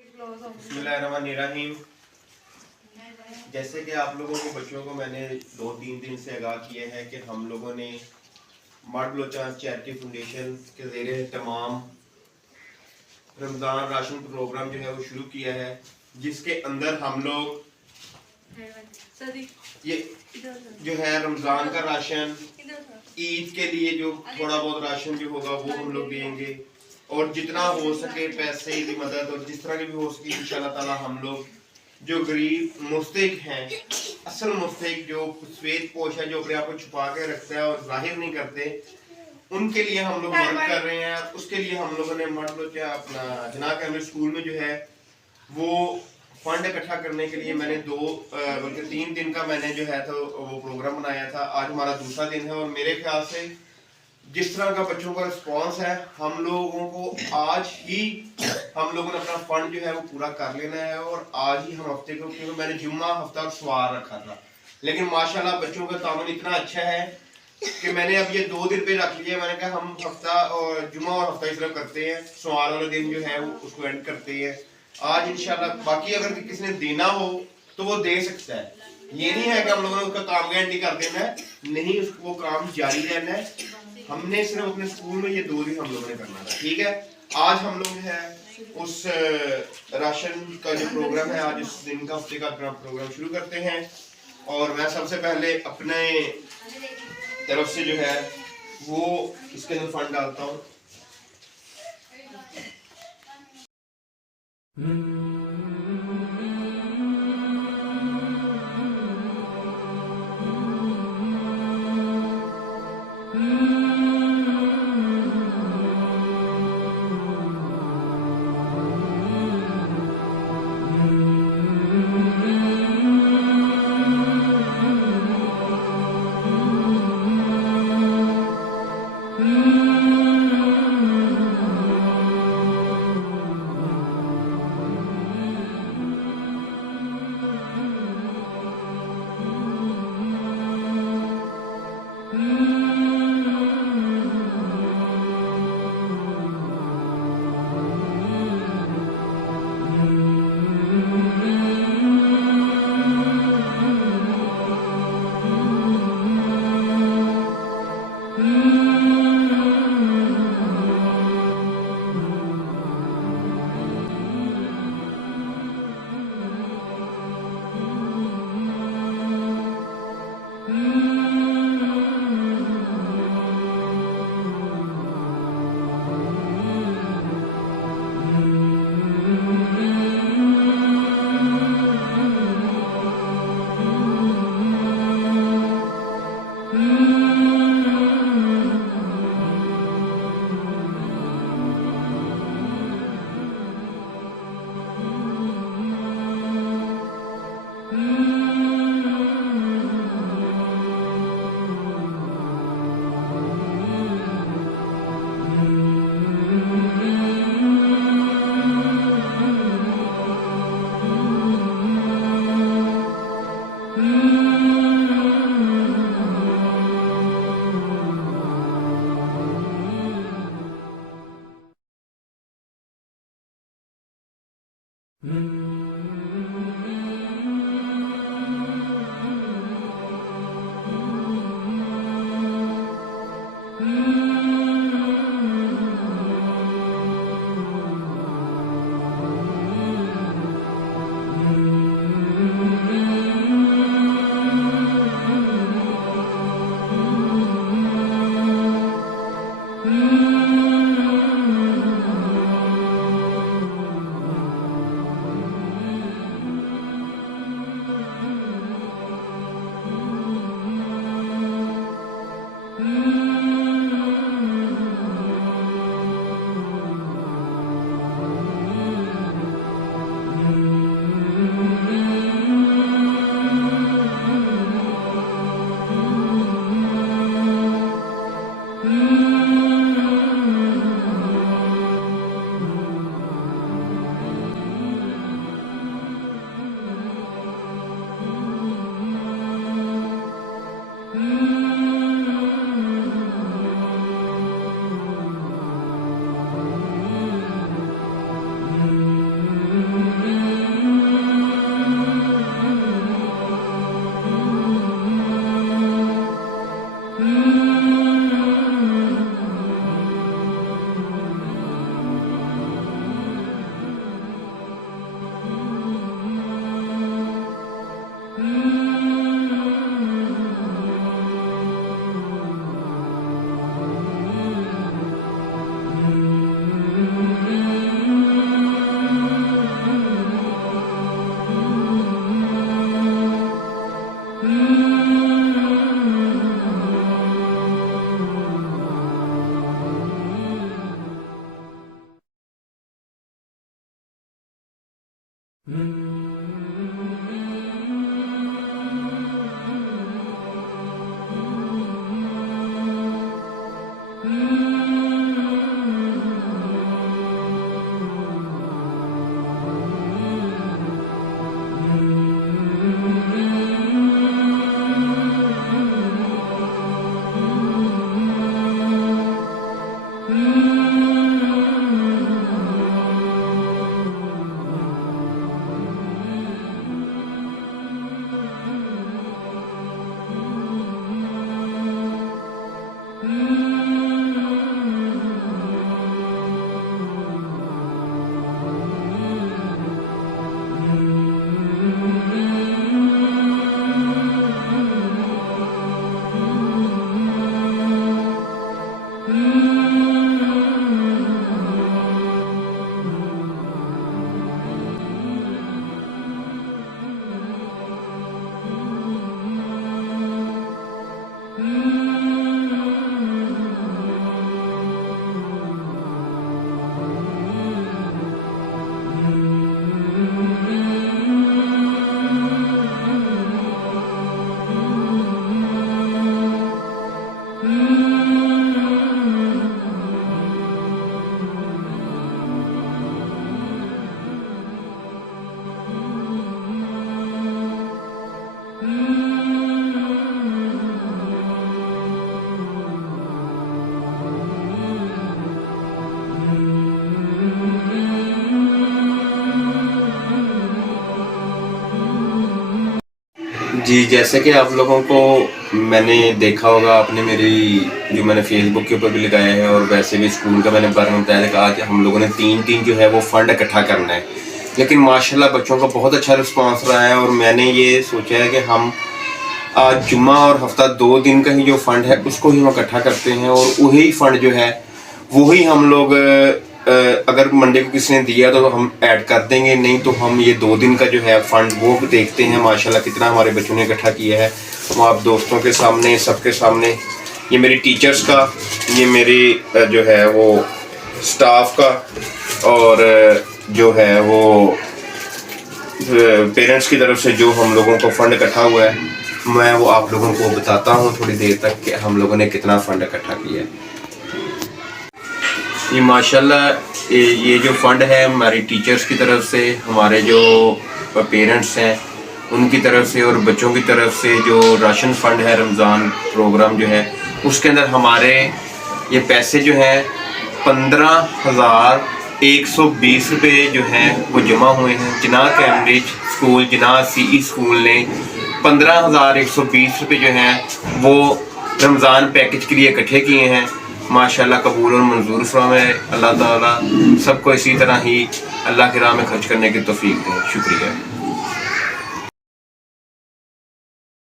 बिस्मिल्लाहिर्रहमानिर्रहीम। जैसे कि आप लोगों को बच्चों को मैंने 2-3 दिन से आगाह किया है कि हम लोगों ने मर्द बलोचा चैरिटी फाउंडेशन के ज़ेरे तमाम रमज़ान राशन प्रोग्राम जो है वो शुरू किया है, जिसके अंदर हम लोग ये जो है रमज़ान का राशन, ईद के लिए जो थोड़ा बहुत राशन जो होगा वो हम लोग देंगे, और जितना हो सके पैसे की मदद और जिस तरह की भी हो सके इंशाल्लाह ताला हम लोग जो गरीब मुस्तहिक हैं, असल मुस्तहिक जो सफेद पोश है, जो अपने आप को छुपा के रखता है और जाहिर नहीं करते, उनके लिए हम लोग वर्क कर रहे हैं। उसके लिए हम लोगों ने अपना जना कैमरे स्कूल में जो है वो फंड इकट्ठा करने के लिए मैंने 3 दिन का मैंने जो है तो वो प्रोग्राम बनाया था। आज हमारा दूसरा दिन है और मेरे ख्याल से जिस तरह का बच्चों का रिस्पांस है, हम लोगों को आज ही हम लोगों ने अपना फंड जो है वो पूरा कर लेना है। और आज ही हम हफ्ते को, क्योंकि मैंने जुम्मा हफ्ता और सवार रखा था, लेकिन माशाल्लाह बच्चों का तामुन इतना अच्छा है कि मैंने अब ये 2 दिन पे रख लिया। मैंने कहा हम हफ्ता और जुम्मा और हफ्ता इस तरह करते हैं, सवार वाले दिन जो है वो उसको एंड करते हैं आज इंशाल्लाह। बाकी अगर किसी ने देना हो तो वो दे सकता है, ये नहीं है कि हम लोगों ने उसका काम गारंटी कर देना है, नहीं, उसको वो काम जारी रहना है। हमने सिर्फ अपने स्कूल में ये 2 दिन हम लोगों ने करना था, ठीक है। आज हम लोग है उस राशन का जो प्रोग्राम है, आज उस दिन का हफ्ते का अपना प्रोग्राम शुरू करते हैं। और मैं सबसे पहले अपने तरफ से जो है वो इसके अंदर फंड डालता हूँ। जी, जैसे कि आप लोगों को मैंने देखा होगा, आपने मेरी जो मैंने फेसबुक के ऊपर भी लगाया है और वैसे भी स्कूल का मैंने बारे में बताया, कहा कि हम लोगों ने 3 जो है वो फ़ंड इकट्ठा करना है। लेकिन माशाल्लाह बच्चों का बहुत अच्छा रिस्पांस रहा है और मैंने ये सोचा है कि हम आज जुम्मा और हफ्ता 2 दिन का ही जो फ़ंड है उसको ही हम इकट्ठा करते हैं और वही फ़ंड जो है वही हम लोग अगर मंडे को किसी ने दिया तो हम ऐड कर देंगे, नहीं तो हम ये 2 दिन का जो है फ़ंड वो देखते हैं माशाल्लाह कितना हमारे बच्चों ने इकट्ठा किया है। हम आप दोस्तों के सामने, सबके सामने, ये मेरी टीचर्स का, ये मेरी जो है वो स्टाफ का और जो है वो पेरेंट्स की तरफ से जो हम लोगों को फ़ंड इकट्ठा हुआ है, मैं वो आप लोगों को बताता हूँ थोड़ी देर तक कि हम लोगों ने कितना फ़ंड इकट्ठा किया है। ये माशाल्लाह ये जो फ़ंड है हमारी टीचर्स की तरफ से, हमारे जो पेरेंट्स हैं उनकी तरफ से और बच्चों की तरफ से जो राशन फ़ंड है रमज़ान प्रोग्राम जो है उसके अंदर हमारे ये पैसे जो हैं 15,120 रुपये जो हैं वो जमा हुए हैं। जिना कैम्ब्रिज स्कूल, जिना CE स्कूल ने 15,120 रुपये जो हैं वो रमज़ान पैकेज के लिए इकट्ठे किए हैं। माशाल्लाह कबूल और मंजूर फरमाए। अल्लाह ताला सबको इसी तरह ही अल्लाह की राह में खर्च करने की तौफीक दें। शुक्रिया।